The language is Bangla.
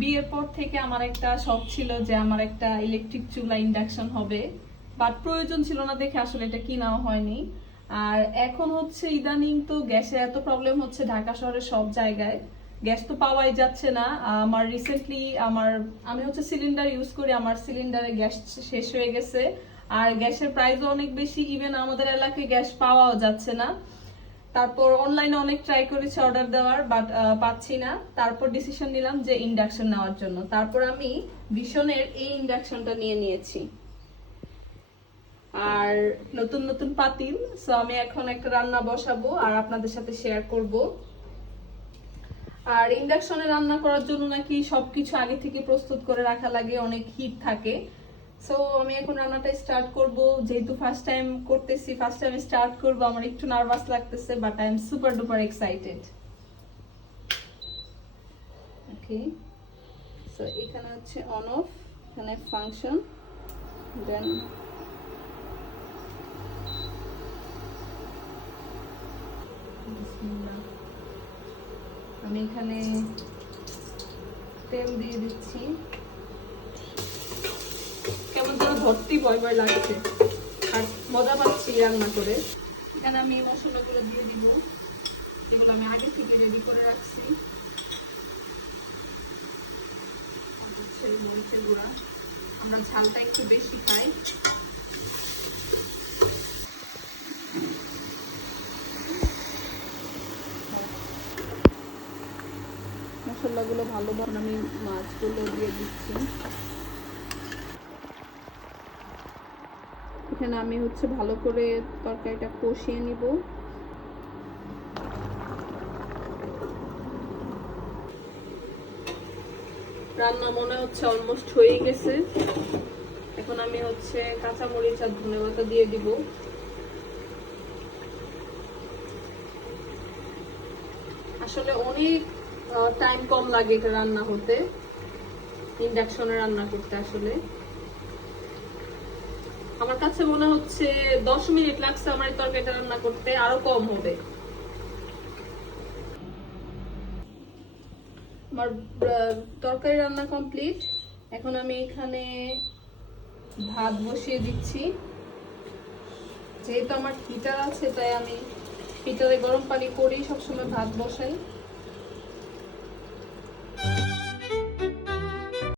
বিয়ের পর থেকে আমার একটা শখ ছিল যে আমার একটা ইলেকট্রিক চুলা ইন্ডাকশন হবে, বাট প্রয়োজন ছিল না দেখে আসলে এটা কিনাও হয়নি। আর এখন হচ্ছে ইদানিং তো গ্যাসের এত প্রবলেম হচ্ছে ঢাকা শহরের সব জায়গায়, গ্যাস তো পাওয়াই যাচ্ছে না। আমার রিসেন্টলি আমি হচ্ছে সিলিন্ডার ইউজ করি, আমার সিলিন্ডারে গ্যাস শেষ হয়ে গেছে। আর গ্যাসের প্রাইসও অনেক বেশি, ইভেন আমাদের এলাকায় গ্যাস পাওয়াও যাচ্ছে না। তারপর অনলাইনে অনেক ট্রাই করেছি অর্ডার দেওয়ার, বাট পাচ্ছি না। তারপর ডিসিশন নিলাম যে ইন্ডাকশন নেওয়ার জন্য। তারপর আমি ভিশনের এই ইন্ডাকশনটা নিয়ে নিয়েছি, আর নতুন নতুন পাতিল। সো আমি এখন একটা রান্না বসাবো আর আপনাদের সাথে শেয়ার করব। আর ইন্ডাকশনে রান্না করার জন্য নাকি সবকিছু আগে থেকে প্রস্তুত করে রাখা লাগে, অনেক হিট থাকে। সো আমি এখন রান্নাটা স্টার্ট করব। যেহেতু ফার্স্ট টাইম করতেছি, ফার্স্ট টাইম স্টার্ট করব, আমার একটু নার্ভাস লাগতেছে, but I am super duper excited. Okay, so এখানে হচ্ছে অন অফ, এখানে ফাংশন, দেন আমি এখানে তেল দিয়ে দিচ্ছি। কেমন যেন ভর্তি ভয় ভয় লাগছে, আর মজা পাচ্ছি রান্না করে। এখানে আমি মশলাগুলো দিয়ে দিব, যেগুলো আমি আগে থেকে রেডি করে রাখছি। মরিচের গুঁড়া, আমরা ঝালটা একটু বেশি খাই। মশলাগুলো ভালোভাবে আমি মাছগুলো দিয়ে দিচ্ছি। এখানে আমি হচ্ছে ভালো করে তরকারিটা কষিয়ে নিব। রান্না মনে হচ্ছে অলমোস্ট হয়ে গেছে। এখন আমি হচ্ছে কাঁচামরিচ আর ধনেপাতা দিয়ে দিব। আসলে অনেক টাইম কম লাগে এটা রান্না হতে, ইন্ডাকশনে রান্না করতে। আসলে আমার কাছে মনে হচ্ছে 10 মিনিট লাগছে আমার এই তরকারিটা রান্না করতে, আরো কম হবে। আমার তরকারি রান্না কমপ্লিট। এখন আমি এখানে ভাত বসিয়ে দিচ্ছি। যেহেতু আমার হিটার আছে, তাই আমি হিটারে গরম পানি করেই সবসময় ভাত বসাই।